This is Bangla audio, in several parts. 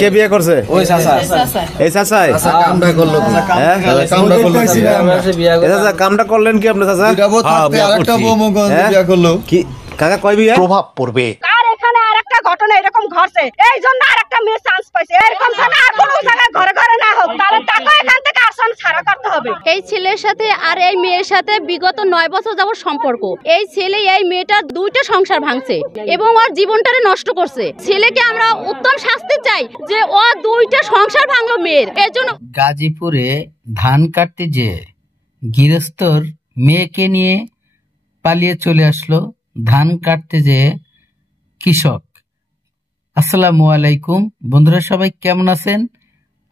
কে বিয়ে করছে? ওই চাচা। এই চাচাই কামটা করলো। হ্যাঁ কামটা করলো। চাচা কামটা করলেন কি আপনি চাচা? দুইটা বউ থাকতে আরেকটা বউ মগন বিয়ে করলো। কি কাকা কয় বিয়ে? প্রভাব পড়বে। আর এখানে আরেকটা ঘটনা এরকম ঘটছে। এইজন্য আরেকটা মেয়ে চান্স পাইছে। এরকম যেন আর কোনো জায়গায় ঘরে ঘরে না হোক। তাহলে টাকা এখান থেকে আসন ছাড়া করতে হবে। এই ছেলের সাথে আর এই মেয়ের সাথে বিগত 9 বছর যাবত সম্পর্ক। এই ছেলে এই মেয়েটার দুইটা সংসার ভাঙছে এবং ওর জীবনটারে নষ্ট করছে। ছেলেকে আমরা উত্তম শাস্তি চাই যে ও দুইটা সংসার ভাঙলো মেয়ের। এজন্য গাজীপুরে ধান কাটতে যে গৃহস্থর মেয়েকে নিয়ে পালিয়ে চলে আসলো ধান কাটতে যে কৃষক। আসসালামু আলাইকুম বন্ধুরা, সবাই কেমন আছেন?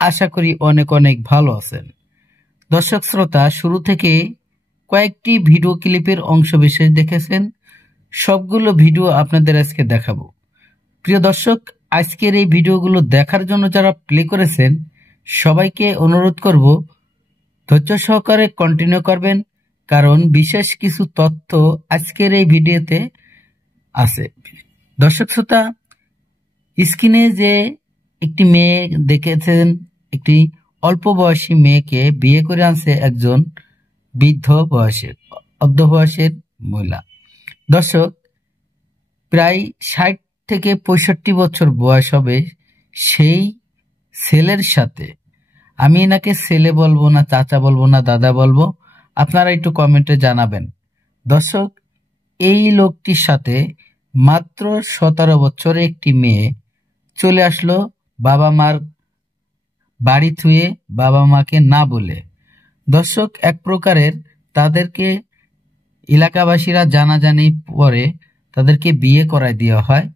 আশা করি অনেক অনেক ভালো আছেন। দর্শক শ্রোতা, শুরু থেকে কয়েকটি ভিডিও ক্লিপের অংশ বিশেষ দেখেছেন, সবগুলো ভিডিও আপনাদের আজকে দেখাবো। প্রিয় দর্শক, আজকের এই ভিডিওগুলো দেখার জন্য যারা প্লে করেছেন সবাইকে অনুরোধ করব ধৈর্য সহকারে কন্টিনিউ করবেন, কারণ বিশেষ কিছু তথ্য আজকের এই ভিডিওতে আছে। দর্শক শ্রোতা, স্ক্রিনে যে একটি মেয়ে দেখেছেন, একটি অল্প বয়সী মেয়েকে বিয়ে করে আনছে একজন বৃদ্ধ বয়সের অর্ধ বয়সের মহিলা। দর্শক, প্রায় 60 থেকে 65 বছর বয়স হবে সেই ছেলের সাথে। আমি এনাকে ছেলে বলবো না, চাচা বলবো না, দাদা বলবো, আপনারা একটু কমেন্টে জানাবেন। দর্শক, এই লোকটির সাথে মাত্র 17 বছরের একটি মেয়ে চলে আসলো বাবা মার বাড়ি থুয়ে, বাবা মাকে না বলে। দর্শক, এক প্রকারের তাদেরকে এলাকাবাসীরা জানাজানি পরে তাদেরকে বিয়ে করায় দেওয়া হয়।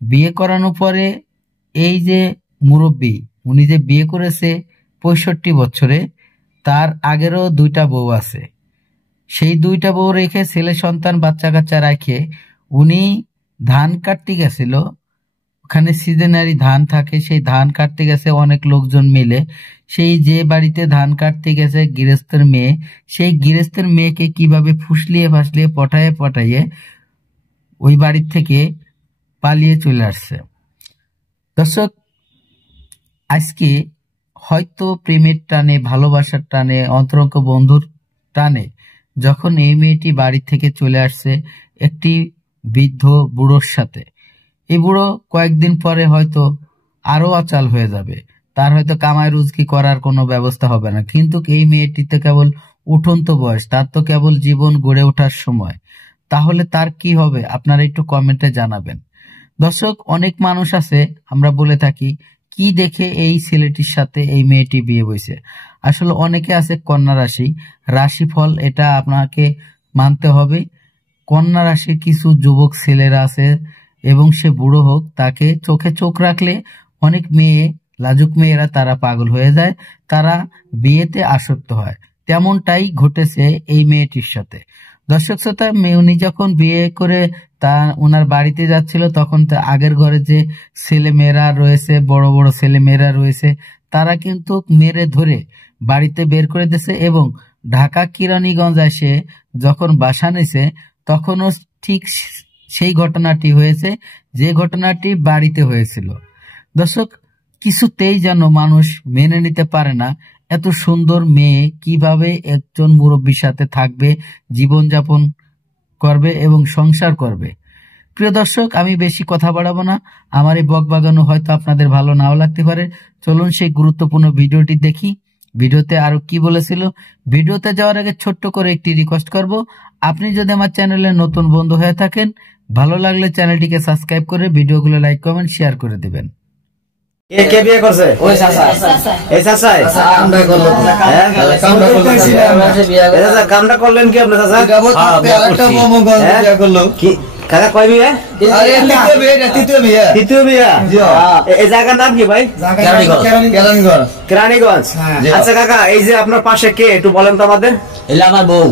বিয়ে করানোর পরে এই যে মুরব্বী, উনি যে বিয়ে করেছে 65 বছরে, তার আগেরও 2টা বউ আছে। সেই 2টা বউ রেখে ছেলে সন্তান বাচ্চা কাচ্চা রেখে উনি ধান কাটতে গেছিল। ওখানে সিজনারি ধান থাকে, সেই ধান কাটতে গেছে অনেক লোকজন মিলে। সেই যে বাড়িতে ধান কাটতে গেছে গৃহস্থের মেয়ে, সেই গৃহস্থের মেয়েকে কিভাবে ফুসলিয়ে ফাসলিয়ে পটাইয়ে ওই বাড়ির থেকে পালিয়ে চলে আসছে। দর্শক, আজকে হয়তো প্রেমের টানে, ভালোবাসার টানে, অন্তরঙ্গ বন্ধুর টানে যখন এই মেয়েটি বাড়ি থেকে চলে আসছে একটি বৃদ্ধ বুড়োর সাথে, এই বুড়ো কয়েকদিন পরে হয়তো আরো অচল হয়ে যাবে, তার হয়তো কামাই রুজকি করার কোনো ব্যবস্থা হবে না। কিন্তু এই মেয়েটি তো কেবল উঠন্ত বয়স, তার তো কেবল জীবন গড়ে ওঠার সময়। তাহলে তার কি হবে আপনারা একটু কমেন্টে জানাবেন। দর্শক, অনেক মানুষ আছে, আমরা বলে থাকি কি দেখে এই ছেলেটির সাথে এই মেয়েটি বিয়ে বইছে। আসলে অনেকে আছে কন্যা রাশি, রাশিফল এটা আপনাকে মানতে হবে। কন্যা রাশির কিছু যুবক ছেলেরা আছে এবং সে বুড়ো হোক, তাকে চোখে চোখ রাখলে অনেক মেয়ে, লাজুক মেয়েরা তারা পাগল হয়ে যায়, তারা বিয়েতে আসক্ত হয়। তেমনটাই ঘটেছে এই মেয়েটির সাথে। দর্শক শ্রোতা, উনি যখন বিয়ে করে ওনার বাড়িতে যাচ্ছিল, তখন আগের ঘরে যে ছেলে মেয়েরা রয়েছে, বড় বড় ছেলে মেয়েরা রয়েছে, তারা কিন্তু মেরে ধরে বাড়িতে বের করে দিয়েছে এবং ঢাকা কিরানীগঞ্জ এসে যখন বাসা নিছে তখনও ঠিক সেই ঘটনাটি হয়েছে যে ঘটনাটি বাড়িতে হয়েছিল। দর্শক, কিছুতেই যেন মানুষ মেনে নিতে পারে না এত সুন্দর মেয়ে কিভাবে একজন মুরব্বীর সাথে থাকবে, জীবনযাপন করবে এবং সংসার করবে। প্রিয় দর্শক, আমি বেশি কথা বাড়াবো না, আমার এই বকবাগানো হয়তো আপনাদের ভালো নাও লাগতে পারে। চলুন সেই গুরুত্বপূর্ণ ভিডিওটি দেখি। ভিডিওতে আরো কি বলেছিল। ভিডিওতে যাওয়ার আগে ছোট্ট করে একটি রিকোয়েস্ট করব, আপনি যদি আমার চ্যানেলে নতুন বন্ধু হয়ে থাকেন, ভালো লাগলে চ্যানেলটিকে সাবস্ক্রাইব করে ভিডিওগুলো লাইক কমেন্ট শেয়ার করে দিবেন। কে বিয়ে করছে? ওই চাচা। এই চাচাই কামটা করলো। হ্যাঁ কামটা করলো। চাচা কামটা করলেন কি আপনি চাচা? দুইটা বউ থাকতে আরেকটা বউ মগন বিয়ে করলো। কি কাকা কয় বিয়ে? আরে তৃতীয় বিয়ে। তৃতীয় বিয়ে। এই জায়গার নাম কি ভাই? কেরানীগঞ্জ। আচ্ছা কাকা, এই যে আপনার পাশে কে একটু বলেন তো আমাদের। এটা আমার বউ।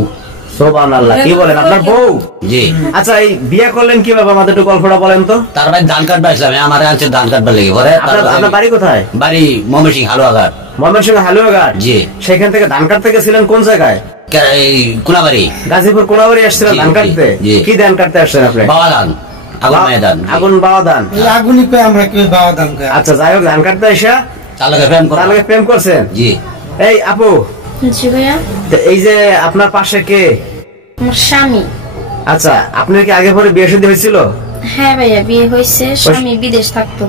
সুবহানাল্লাহ, কি বলেন, আপনার বউ? জি। আচ্ছা, এই বিয়ে করলেন কিভাবে আমাদের একটু গল্পটা বলেন তো। তার ভাই ধান কাটবা আসলাম, আমার আনছে ধান কাটবার লেগে পরে। আপনার বাড়ি কোথায়? বাড়ি ময়মনসিংহ হালুয়াঘাট। ময়মনসিংহ হালুয়াঘাট। জি। সেখান থেকে ধান কাটতে গেছিলেন কোন জায়গায়? কোনাবাড়ি। গাজীপুর কোনাবাড়ি আসছিলেন ধান কাটতে? কি ধান কাটতে আসছেন আপনি? বাবা ধান। আগুন ময়দান আগুন বাওয়াদান। আগুনই কই আমরা কেউ বাবা দাম কই। আচ্ছা যাই হোক, ধান কাটতে এসে চালকে প্রেম তার লগে প্রেম করছেন? জি। এই আপু, জি ভাইয়া, তো এই যে আপনার পাশে কে? আমার স্বামী। আচ্ছা, আপনার কি আগে পরে বিয়ে শাদী হয়েছিল? হ্যাঁ ভাইয়া, বিয়ে হয়েছে, স্বামী বিদেশ থাকতো।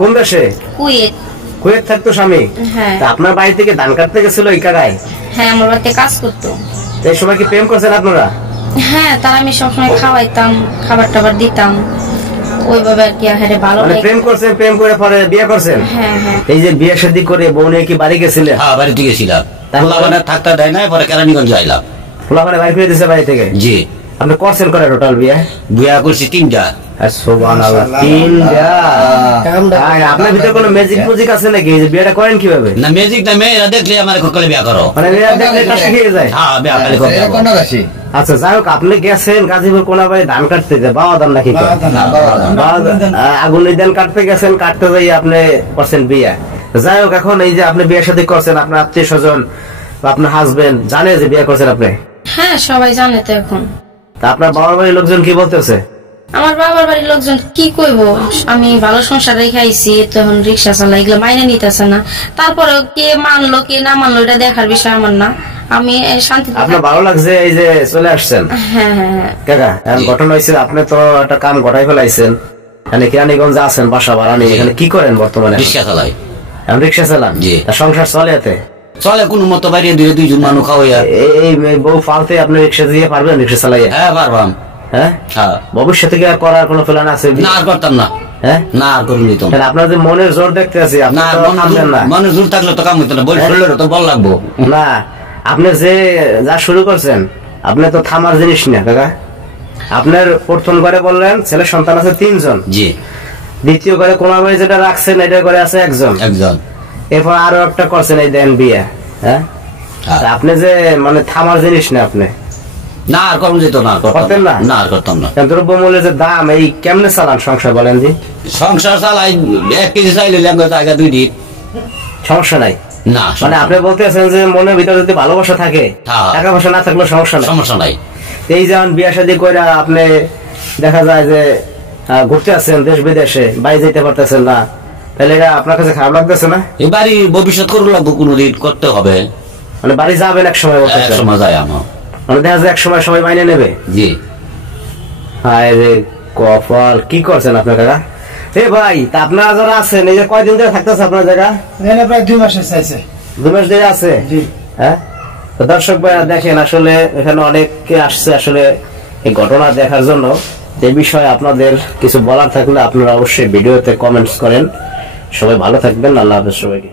কোন দেশে? কুয়েত। কুয়েত থাকতো স্বামী? হ্যাঁ। তা আপনার বাড়ি থেকে ধান কাটতে গেছিল এই কাকাই? হ্যাঁ, আমার বাড়িতে কাজ করতো। তো এই সময় কি প্রেম করছেন আপনারা? হ্যাঁ, তার আমি সবসময় খাওয়াইতাম, খাবার টাবার দিতাম, ওইভাবে আর কি। হ্যাঁ, ভালো মানে লাগে। প্রেম করছেন, প্রেম করে পরে বিয়ে করছেন? হ্যাঁ হ্যাঁ। এই যে বিয়ে শাদী করে বউ নিয়ে কি বাড়ি গেছিলেন? হ্যাঁ, বাড়িতে গেছিলাম। তারপরে? পোলাপানে থাকতে দেয় নাই, পরে কেরানীগঞ্জ আইলাম। ফুলাফানে বাড়ি ফিরে দিছে বাড়ি থেকে? জি। আপনি করছেন করে টোটাল বিয়ে? বিয়া করছি 3টা। আর সুবহানাল্লাহ, 3টা। আর আপনার ভিতরে কোনো ম্যাজিক মুজিক আছে নাকি? এই যে বিয়েটা করেন কিভাবে? না ম্যাজিক না, মেয়েরা দেখলে আমার কলে বিয়া করো। মানে মেয়েরা দেখলে কাজ শিখে যায়? হ্যাঁ, বিয়া খালি করতে এটা হবে। কোন রাশি? আচ্ছা যাই হোক, আপনি গেছেন গাজীপুর কোনাবাড়ি ধান কাটতে, বাবা দাম নাকি কয়? আগুনের ধান কাটতে গেছেন, কাটতে যাই আপনি করছেন বিয়ে। যাই হোক, এখন এই যে আপনি বিয়ের সাথে করছেন, আপনার আত্মীয় স্বজন বা আপনার হাজবেন্ড জানে যে বিয়ে করছেন আপনি? হ্যাঁ, সবাই জানে তো এখন। তা আপনার বাবার বাড়ির লোকজন কি বলতেছে? আমার বাবার বাড়ির লোকজন কি কইব, আমি ভালো সংসার রেখে আইছি, তো এখন রিক্সা চালাই, এগুলো মাইনে নিতেছে না। তারপরে কে মানলো কে না মানলো এটা দেখার বিষয় আমার না, আমি শান্তি। আপনার ভালো লাগছে এই যে চলে আসছেন? হ্যাঁ হ্যাঁ হ্যাঁ। কাকা, এখন ঘটনা হয়েছে আপনি তো একটা কাম ঘটাই ফেলাইছেন, এখানে কেরানীগঞ্জে আছেন, বাসা ভাড়া নিয়ে। এখানে কি করেন বর্তমানে? রিক্সা চালাই। এখন রিক্সা চালান? জি। তা সংসার চলে এতে? চলে কোনো মতো বাইরে দিয়ে 2জন মানুষ খাওয়াইয়া। এই বউ ফালতে আপনি রিক্সা দিয়ে পারবেন রিক্সা চালাইয়া? হ্যাঁ, পারবাম। হ্যাঁ, হ্যাঁ। ভবিষ্যতে কি আর করার কোনো প্ল্যান আছে? না, আর করতাম না। হ্যাঁ, না, আর করুন দিত তাহলে আপনার যে মনের জোর দেখতে আছি, আপনি না। তো থামবেন না। মানুষ দূর থাকলে তো কাম হইতো না, বল শরীরের তো বল লাগবো। না, আপনি যে যা শুরু করছেন, আপনি তো থামার জিনিস না কাকা। আপনার প্রথম ঘরে বললেন ছেলে সন্তান আছে 3জন, জি। দ্বিতীয় ঘরে কোনাবাড়ি যেটা রাখছেন এটা করে আছে একজন, এরপর আরো একটা করছেন এই দেন বিয়ে। হ্যাঁ, হ্যাঁ। তা আপনি যে মানে থামার জিনিস না আপনি। না, আর করুন যেত না, করতেন না? না, আর করতাম না। দ্রব্যমূল্যের যে দাম, এই কেমনে চালান সংসার বলেন জি? সংসার চালাই 1 কেজি চাইলে লেঙ্গা জায়গা 2 দিন। সমস্যা নাই? না, মানে আপনি বলতেছেন যে মনের ভিতরে যদি ভালোবাসা থাকে, হ্যাঁ। টাকা পয়সা না থাকলে সমস্যা নাই? সমস্যা নাই। এই যেমন বিয়ে শাদী করে আপনি দেখা যায় যে ঘুরতে আছেন দেশ বিদেশে, বাইরে যেতে পারতেছেন না, তাহলে এটা আপনার কাছে খারাপ লাগতেছে না? এবারই ভবিষ্যৎ করবো লাগবো, কোনদিন করতে হবে। মানে বাড়ি যাবেন এক সময়, এক সময় যায় আমার। মানে দেখা যায় এক সময় সবাই মাইনে নেবে? জি। হায় রে কপাল, কি করছেন আপনার কাকা? এ ভাই, তা আপনারা যারা আছেন এই যে কয়দিন ধরে থাকতেছে আপনার জায়গা? প্রায় 2 মাসের চাইছে। 2 মাস ধরে আছে? জি। হ্যাঁ, তো দর্শক ভাইরা দেখেন, আসলে এখানে অনেকে আসছে আসলে এই ঘটনা দেখার জন্য। এই বিষয়ে আপনাদের কিছু বলার থাকলে আপনারা অবশ্যই ভিডিওতে কমেন্টস করেন। সবাই ভালো থাকবেন, আল্লাহ হাফেজ সবাইকে।